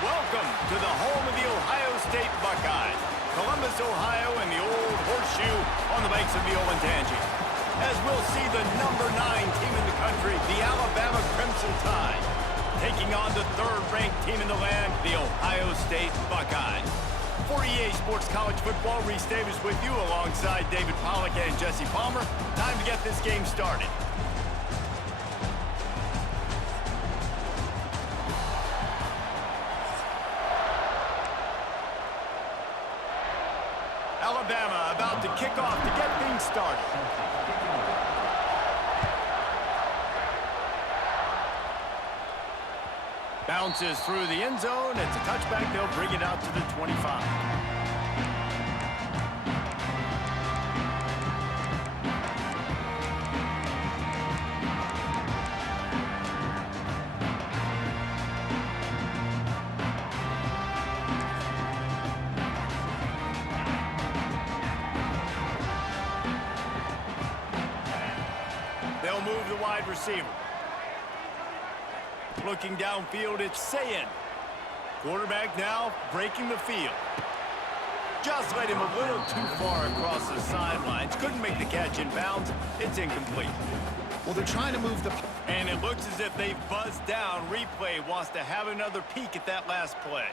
Welcome to the home of the Ohio State Buckeyes, Columbus, Ohio, and the old horseshoe on the banks of the Olentangy. As we'll see the number 9 team in the country, the Alabama Crimson Tide, taking on the third-ranked team in the land, the Ohio State Buckeyes. For EA Sports College Football, Reese Davis with you alongside David Pollack and Jesse Palmer. Time to get this game started. Alabama about to kick off to get things started. Bounces through the end zone. It's a touchback. They'll bring it out to the 25. They'll move the wide receiver. Looking downfield, it's Sayin. Quarterback now breaking the field. Just led him a little too far across the sidelines. Couldn't make the catch in bounds. It's incomplete. Well, they're trying to move the... And it looks as if they've buzzed down. Replay wants to have another peek at that last play.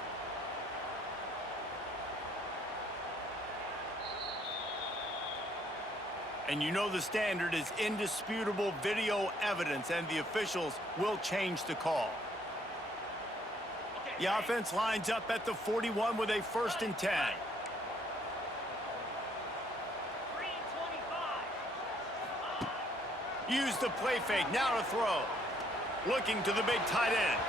And you know the standard is indisputable video evidence, and the officials will change the call. The offense lines up at the 41 with a 1st and 10. Use the play fake, now to throw. Looking to the big tight end.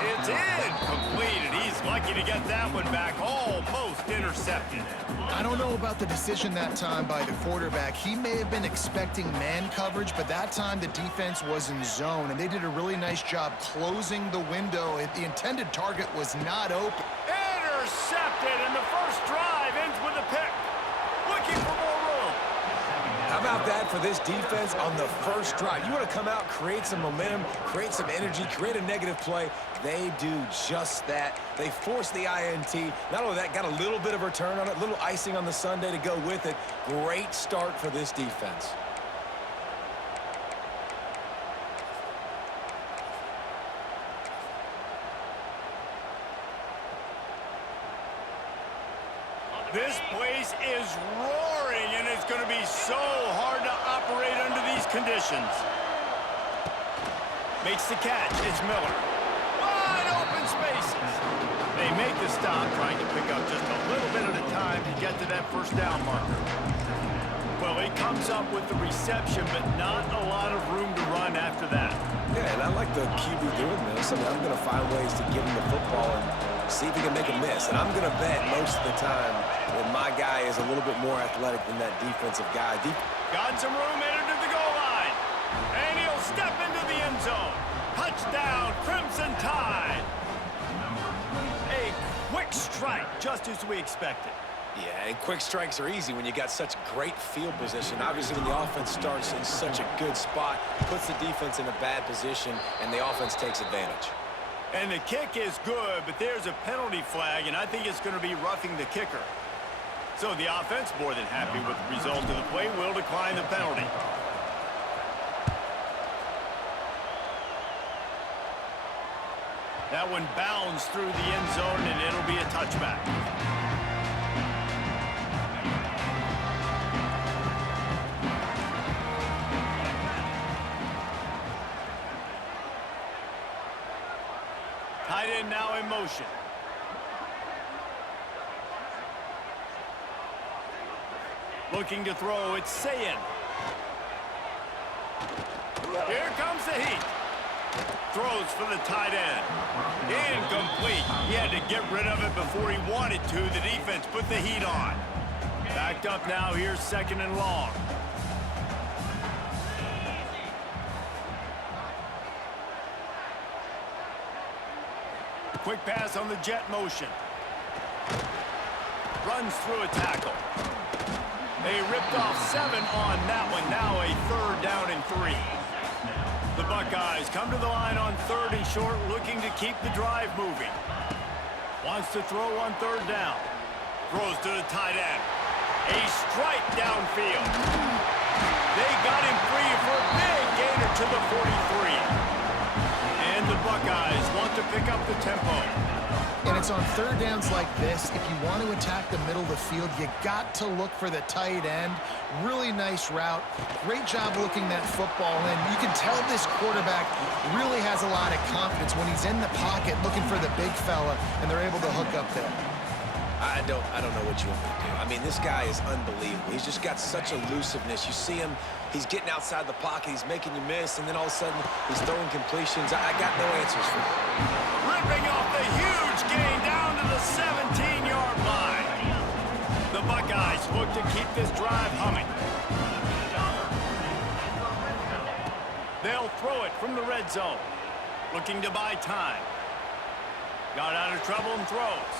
It's incomplete, and he's lucky to get that one back, almost intercepted. I don't know about the decision that time by the quarterback. He may have been expecting man coverage, but that time the defense was in zone, and they did a really nice job closing the window. The intended target was not open. Intercepted, and the first drive ends with a pick. Looking for more room. How about that for this defense on the first drive? You want to come out, create some momentum, create some energy, create a negative play. They do just that. They force the INT. Not only that, got a little bit of return on it, little icing on the sundae to go with it. Great start for this defense. This place is roaring, and it's going to be so hard to operate under these conditions. Makes the catch. It's Miller. Wide open spaces. They make the stop, trying to pick up just a little bit at a time to get to that first down marker. Well, he comes up with the reception, but not a lot of room to run after that. Yeah, and I like the QB doing this. I mean, I'm going to find ways to give him the football and see if he can make a miss. And I'm going to bet most of the time that my guy is a little bit more athletic than that defensive guy. Got some room, entered to the goal line. And he'll step into the end zone. Touchdown, Crimson Tide. A quick strike, just as we expected. Yeah, and quick strikes are easy when you got such great field position. Obviously, when the offense starts in such a good spot, puts the defense in a bad position, and the offense takes advantage. And the kick is good, but there's a penalty flag, and I think it's going to be roughing the kicker. So the offense, more than happy with the result of the play, will decline the penalty. That one bounds through the end zone, and it'll be a touchback. Tight end now in motion. Looking to throw, it's Sayin. Here comes the heat. Throws for the tight end. Incomplete. He had to get rid of it before he wanted to. The defense put the heat on. Backed up now, here's 2nd and long. Quick pass on the jet motion. Runs through a tackle. They ripped off 7 on that one. Now a 3rd down and 3. The Buckeyes come to the line on 3rd and short, looking to keep the drive moving. Wants to throw on third down. Throws to the tight end. A strike downfield. They got him free for a big gainer to the 43. And the Buckeyes want to pick up the tempo. And it's on third downs like this, if you want to attack the middle of the field, you got to look for the tight end. Really nice route. Great job looking that football in. You can tell this quarterback really has a lot of confidence when he's in the pocket looking for the big fella, and they're able to hook up there. I don't know what you want me to do. I mean, this guy is unbelievable. He's just got such elusiveness. You see him, he's getting outside the pocket, he's making you miss, and then all of a sudden, he's throwing completions. I got no answers for him. Ripping off the huge gain down to the 17-yard line. The Buckeyes look to keep this drive humming. They'll throw it from the red zone. Looking to buy time. Got out of trouble and throws.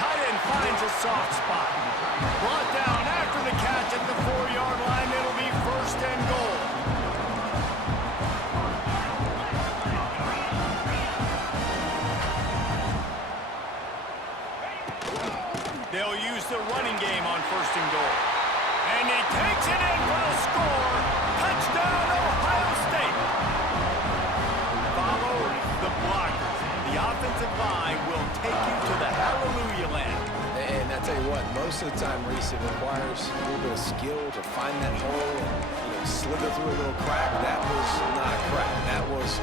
Tight end finds a soft spot. Brought down after the catch at the 4-yard line. It'll be first and goal. They'll use the running game on first and goal. And he takes it in for the score. Touchdown, Ohio State. Follow the blockers. The offensive line will take you to the hallelujah land. And I tell you what, most of the time, Reese, it requires a little bit of skill to find that hole and slither through a little crack. That was not a crack. That was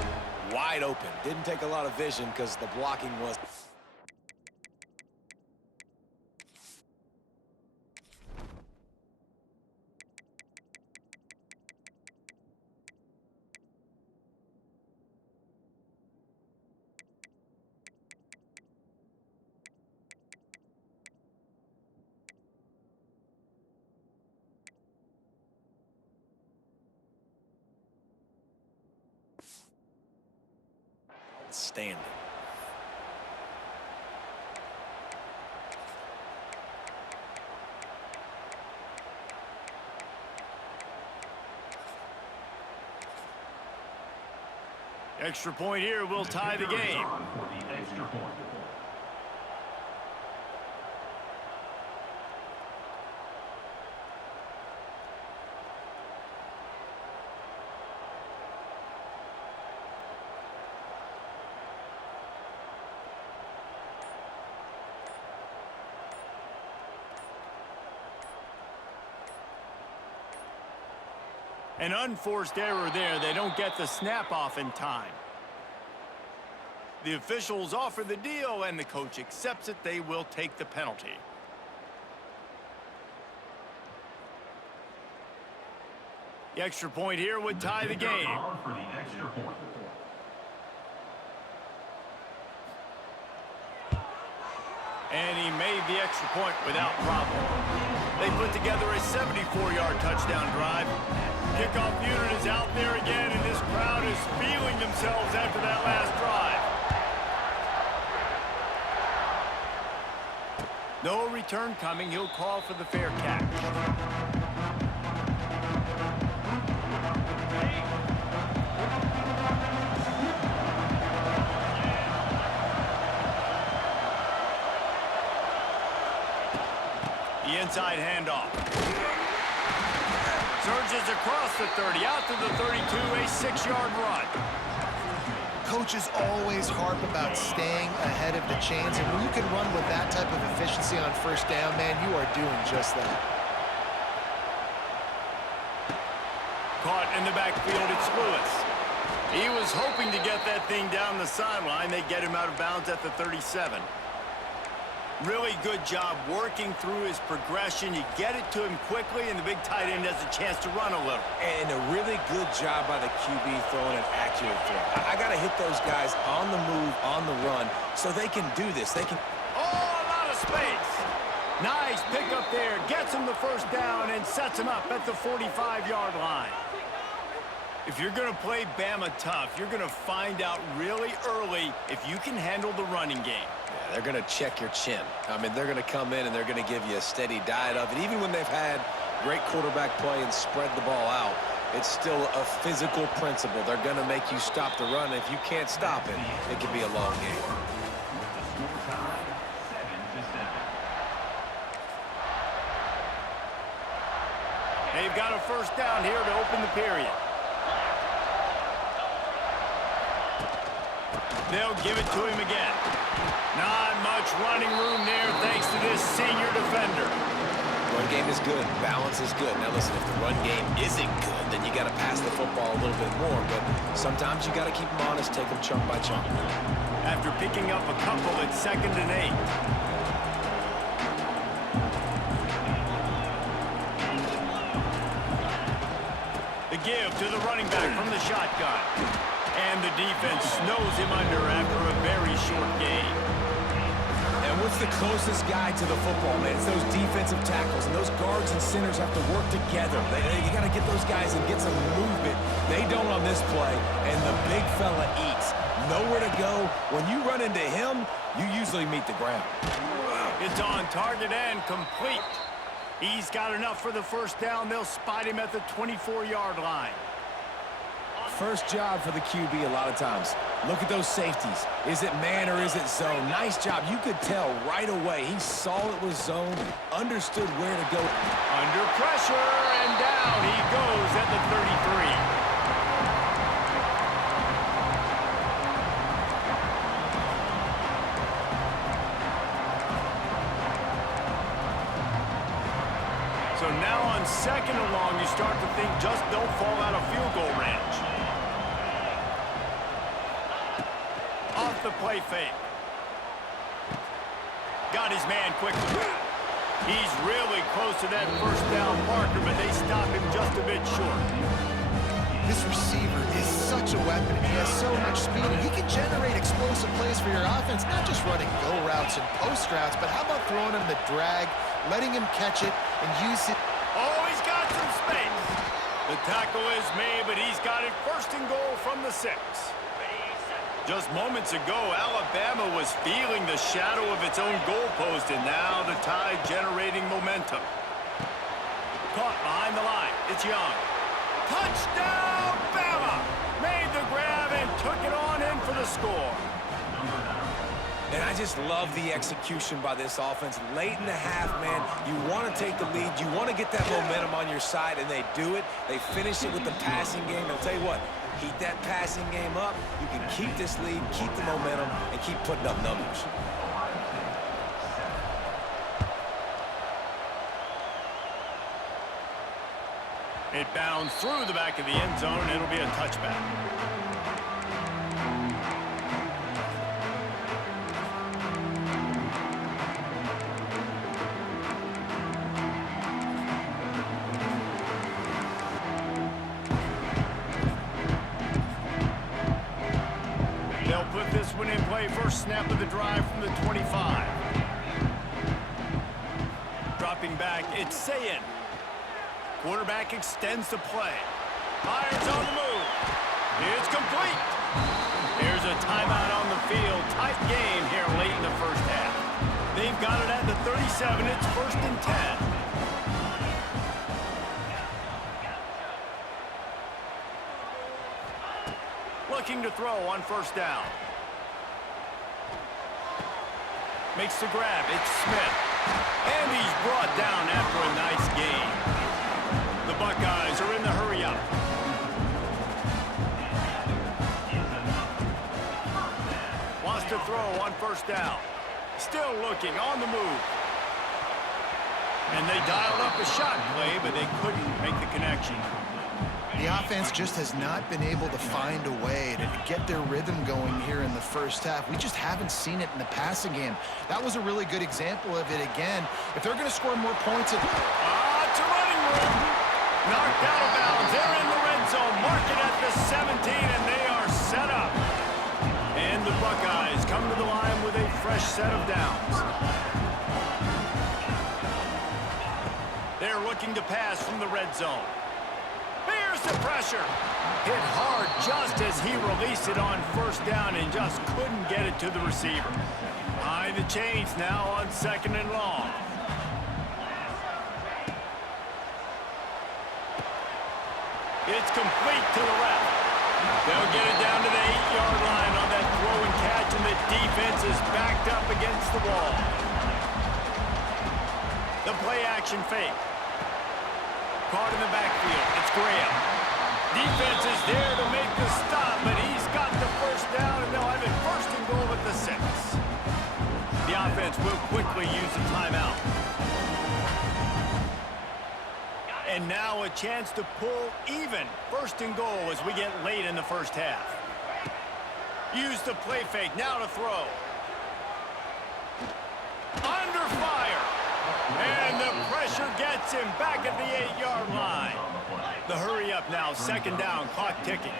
wide open. Didn't take a lot of vision because the blocking was... standing. Extra point here will tie the game. An unforced error there. They don't get the snap off in time. The officials offer the deal, and the coach accepts it. They will take the penalty. The extra point here would tie the game. And he made the extra point without problem. They put together a 74-yard touchdown drive. Kickoff unit is out there again, and this crowd is feeling themselves after that last drive. No return coming. He'll call for the fair catch. The inside handoff. Surges across the 30, out to the 32, a 6-yard run. Coaches always harp about staying ahead of the chains, and when you can run with that type of efficiency on first down, man, you are doing just that. Caught in the backfield, it's Lewis. He was hoping to get that thing down the sideline. They get him out of bounds at the 37. Really good job working through his progression. You get it to him quickly, and the big tight end has a chance to run a little. And a really good job by the QB throwing an accurate throw. I got to hit those guys on the move, on the run, so they can do this. They can... Oh, a lot of space. Nice pickup there. Gets him the first down and sets him up at the 45-yard line. If you're going to play Bama tough, you're going to find out really early if you can handle the running game. Yeah, they're going to check your chin. I mean, they're going to come in and they're going to give you a steady diet of it. Even when they've had great quarterback play and spread the ball out, it's still a physical principle. They're going to make you stop the run. If you can't stop it, it can be a long game. got a first down here to open the period. They'll give it to him again. Not much running room there thanks to this senior defender. Run game is good. Balance is good. Now listen, if the run game isn't good, then you got to pass the football a little bit more. But sometimes you got to keep them honest, take them chunk by chunk. After picking up a couple at 2nd and 8. The give to the running back from the shotgun. And the defense snows him under after a very short gain. And what's the closest guy to the football, man? It's those defensive tackles, and those guards and centers have to work together. You got to get those guys and get some movement. They don't on this play, and the big fella eats. Nowhere to go. When you run into him, you usually meet the ground. It's on target and complete. He's got enough for the first down. They'll spot him at the 24-yard line. First job for the QB a lot of times. Look at those safeties. Is it man or is it zone? Nice job. You could tell right away. He saw it was zone, understood where to go. Under pressure, and down he goes at the 33. So now on 2nd and long, you start to think just don't fall out of field goal range. Off the play fake. Got his man quickly. He's really close to that first down marker, but they stop him just a bit short. This receiver is such a weapon. He has so much speed, and he can generate explosive plays for your offense, not just running go routes and post routes, but how about throwing him the drag, letting him catch it, and use it. Oh, he's got some space. The tackle is made, but he's got it 1st and goal from the 6. Just moments ago, Alabama was feeling the shadow of its own goalpost, and now the Tide generating momentum. Caught behind the line. It's Young. Touchdown, Bama! Made the grab and took it on in for the score. And I just love the execution by this offense. Late in the half, man, you want to take the lead. You want to get that momentum on your side, and they do it. They finish it with the passing game. I'll tell you what, keep that passing game up. You can keep this lead, keep the momentum, and keep putting up numbers. It bounds through the back of the end zone, and it'll be a touchback. They'll put this one in play. First snap of the drive from the 25. Dropping back, it's Sayin. Quarterback extends the play. Fires on the move. It's complete. There's a timeout on the field. Tight game here late in the first half. They've got it at the 37. It's 1st and 10. Looking to throw on 1st down. Makes the grab. It's Smith. And he's brought down after a nice gain. The Buckeyes are in the hurry-up. Wants to throw on 1st down. Still looking on the move. And they dialed up a shot play, but they couldn't make the connection. The offense just has not been able to find a way to get their rhythm going here in the first half. We just haven't seen it in the passing game. That was a really good example of it again. If they're going to score more points... It's a running room. Knocked out of bounds. They're in the red zone. Mark it at the 17, and they are set up. And the Buckeyes come to the line with a fresh set of downs. They're looking to pass from the red zone. Here's the pressure. Hit hard just as he released it on 1st down and just couldn't get it to the receiver. Behind the chains now on 2nd and long. It's complete to the left. They'll get it down to the 8-yard line on that throw and catch, and the defense is backed up against the wall. The play action fake. Caught in the backfield. It's Graham. Defense is there to make the stop, but he's got the first down, and they'll have it first and goal at the 6. The offense will quickly use the timeout. And now a chance to pull even. First and goal as we get late in the first half. Use the play fake. Now to throw. Under fire. And the pressure gets him back at the 8-yard line. The hurry up now. Second down. Clock ticking.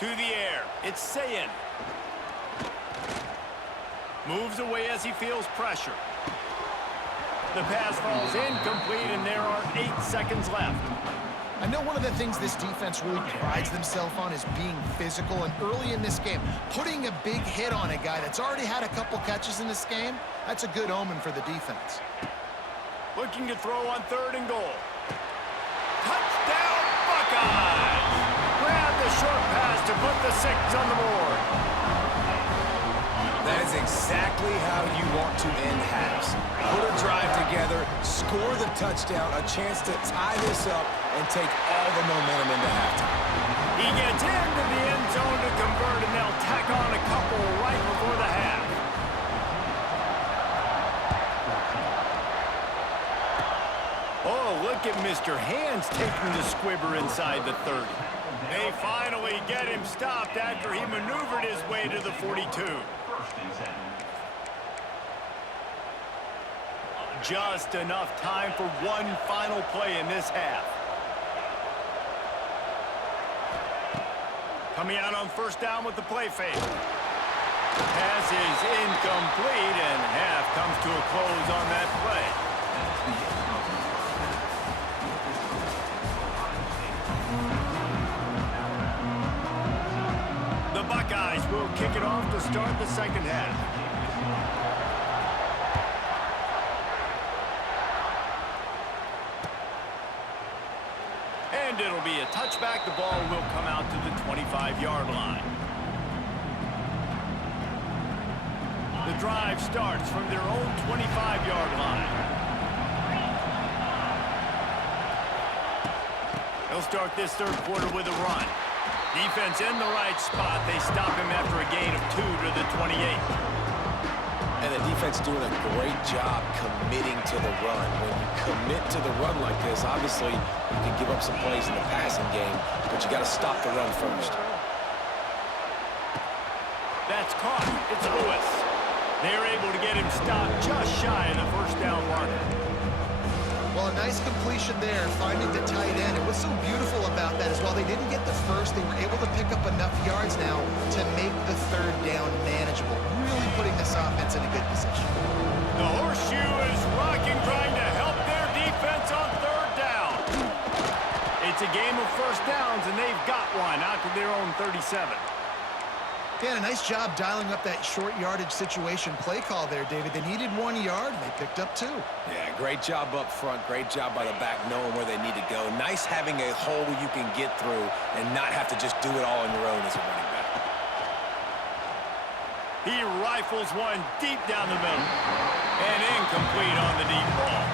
To the air. It's Sayin. Moves away as he feels pressure. The pass falls incomplete, and there are 8 seconds left. I know one of the things this defense really prides themselves on is being physical, and early in this game, putting a big hit on a guy that's already had a couple catches in this game, that's a good omen for the defense. Looking to throw on 3rd and goal. Touchdown, Buckeyes! Grab the short pass to put the 6 on the board. That is exactly how you want to end halves. Put a drive together, score the touchdown, a chance to tie this up, and take all the momentum into halftime. He gets into the end zone to convert, and they'll tack on a couple right before the half. Oh, look at Mr. Hands taking the squibber inside the 30. They finally get him stopped after he maneuvered his way to the 42. Just enough time for one final play in this half. Coming out on first down with the play fake. Pass is incomplete, and half comes to a close on that play. The Buckeyes will kick it off to start the second half. And it'll be a touchback. The ball will come out to the 25-yard line. The drive starts from their own 25-yard line. They'll start this third quarter with a run. Defense in the right spot. They stop him after a gain of 2 to the 28. And the defense doing a great job committing to the run. When you commit to the run like this, obviously you can give up some plays in the passing game, but you got to stop the run first. That's caught. It's Lewis. They're able to get him stopped just shy of the first down marker. Well, a nice completion there, finding the tight end. And what's so beautiful about that is while they didn't get the first, they were able to pick up enough yards now to make the third down manageable, really putting this offense in a good position. The horseshoe is rocking, trying to help their defense on third down. It's a game of first downs, and they've got one out to their own 37. Yeah, a nice job dialing up that short yardage situation play call there, David. They needed 1 yard, and they picked up 2. Yeah, great job up front. Great job by the back knowing where they need to go. Nice having a hole you can get through and not have to just do it all on your own as a running back. He rifles one deep down the middle. And incomplete on the deep ball.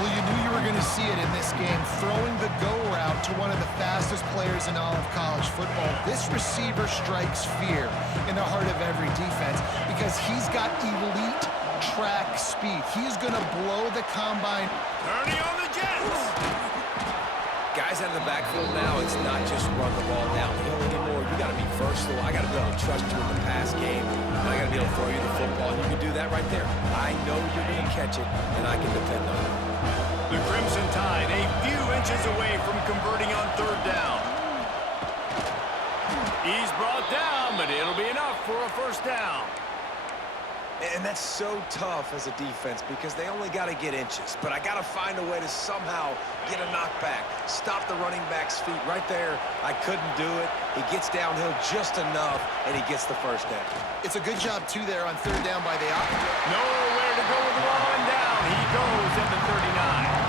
Well, you knew you were going to see it in this game, throwing the go route to one of the fastest players in all of college football. This receiver strikes fear in the heart of every defense because he's got elite track speed. He's going to blow the combine. Turning on the Jets. Guys out of the backfield now, it's not just run the ball downhill anymore. You got to be versatile. I got to be able to trust you in the pass game. And I got to be able to throw you the football. And you can do that right there. I know you're going to catch it, and I can depend on it. The Crimson Tide a few inches away from converting on third down. He's brought down, but it'll be enough for a first down. And that's so tough as a defense because they only got to get inches. But I got to find a way to somehow get a knockback, stop the running back's feet right there. I couldn't do it. He gets downhill just enough, and he gets the first down. It's a good job, too, there on third down by the offense. Nowhere to go with the ball and down. He goes at the 39.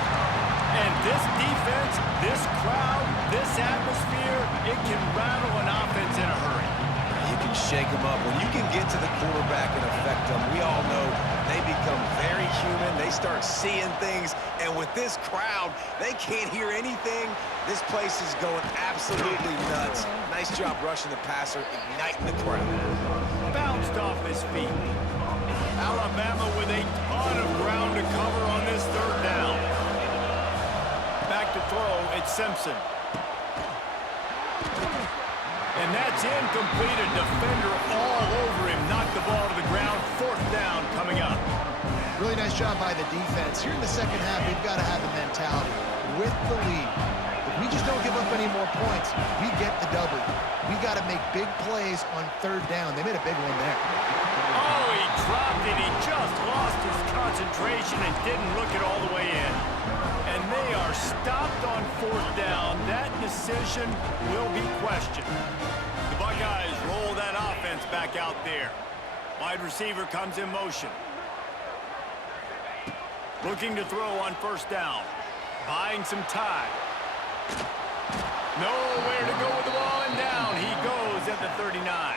And this defense, this crowd, this atmosphere, it can rattle an offense in a hurry. You can shake them up. When you can get to the quarterback and affect them, we all know they become very human. They start seeing things, and with this crowd, they can't hear anything. This place is going absolutely nuts. Nice job rushing the passer, igniting the crowd. Bounced off his feet. Alabama with a ton of ground to cover on this third down. Back to throw, it's Simpson. And that's incomplete. A defender all over him. Knocked the ball to the ground. Fourth down coming up. Really nice job by the defense. Here in the second half, we've got to have the mentality with the lead. If we just don't give up any more points, we get the W. We got to make big plays on third down. They made a big one there. Oh, he dropped it. He just lost his concentration and didn't look it all the way in. And they are stopped on fourth down. That decision will be questioned. The Buckeyes roll that offense back out there. Wide receiver comes in motion. Looking to throw on first down. Buying some time. Nowhere to go with the ball, and down he goes at the 39.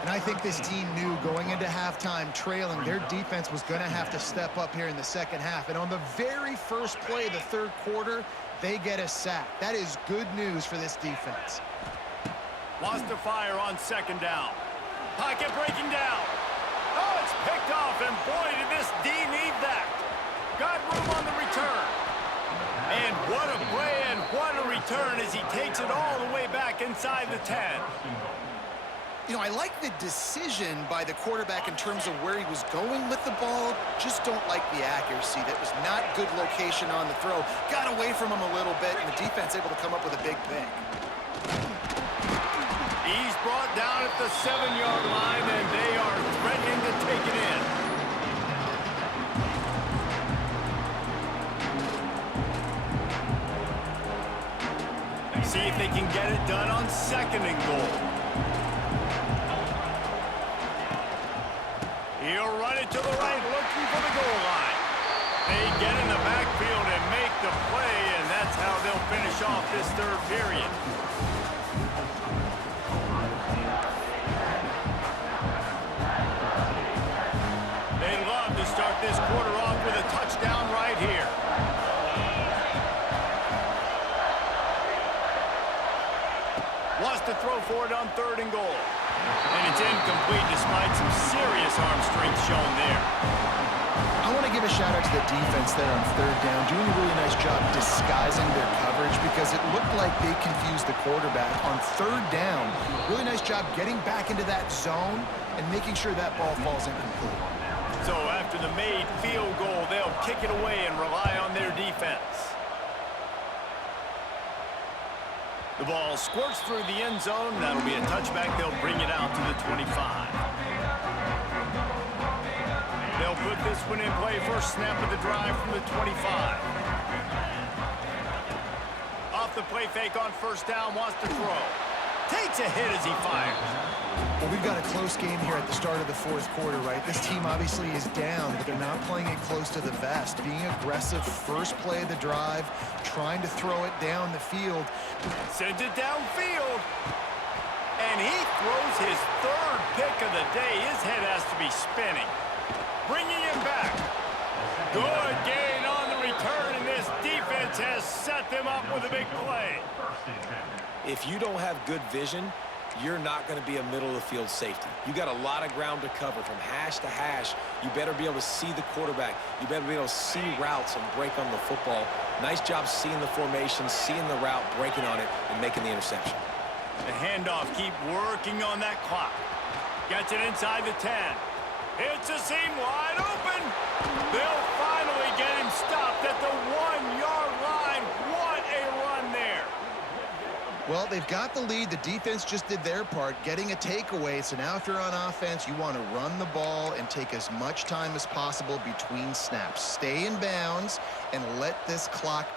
And I think this team knew going into halftime trailing, their defense was going to have to step up here in the second half. And on the very first play of the third quarter, they get a sack. That is good news for this defense. Wants to fire on second down. Pocket breaking down. Oh, it's picked off, and boy, did this D need that. Got room on the return. And what a play and what a return as he takes it all the way back inside the 10. You know, I like the decision by the quarterback in terms of where he was going with the ball. Just don't like the accuracy. That was not good location on the throw. Got away from him a little bit, and the defense able to come up with a big pick. He's brought down at the 7-yard line, and they are threatening to take it in. See if they can get it done on second and goal. He'll run it to the right, looking for the goal line. They get in the backfield and make the play, and that's how they'll finish off this third period. They'd love to start this quarter off with a touchdown right here. Wants to throw for it on third and goal. And it's incomplete despite some serious arm strength shown there. I want to give a shout out to the defense there on third down, doing a really nice job disguising their coverage because it looked like they confused the quarterback on third down. Really nice job getting back into that zone and making sure that ball falls incomplete. So after the made field goal, they'll kick it away and rely on their defense. The ball squirts through the end zone. That'll be a touchback. They'll bring it out to the 25. They'll put this one in play. First snap of the drive from the 25. Off the play fake on first down. Wants to throw. Takes a hit as he fires. Well, we've got a close game here at the start of the fourth quarter, right? This team obviously is down, but they're not playing it close to the vest. Being aggressive, first play of the drive, trying to throw it down the field. Sends it downfield. And he throws his third pick of the day. His head has to be spinning. Bringing him back. Good gain on the return, and this defense has set them up with a big play. If you don't have good vision, you're not going to be a middle-of-the-field safety. You got a lot of ground to cover from hash to hash. You better be able to see the quarterback. You better be able to see routes and break on the football. Nice job seeing the formation, seeing the route, breaking on it, and making the interception. The handoff, keep working on that clock. Gets it inside the 10. It's a seam wide open. They'll finally get him stopped at the 1-yard line. What a run there. Well, they've got the lead. The defense just did their part, getting a takeaway. So now if you're on offense, you want to run the ball and take as much time as possible between snaps. Stay in bounds and let this clock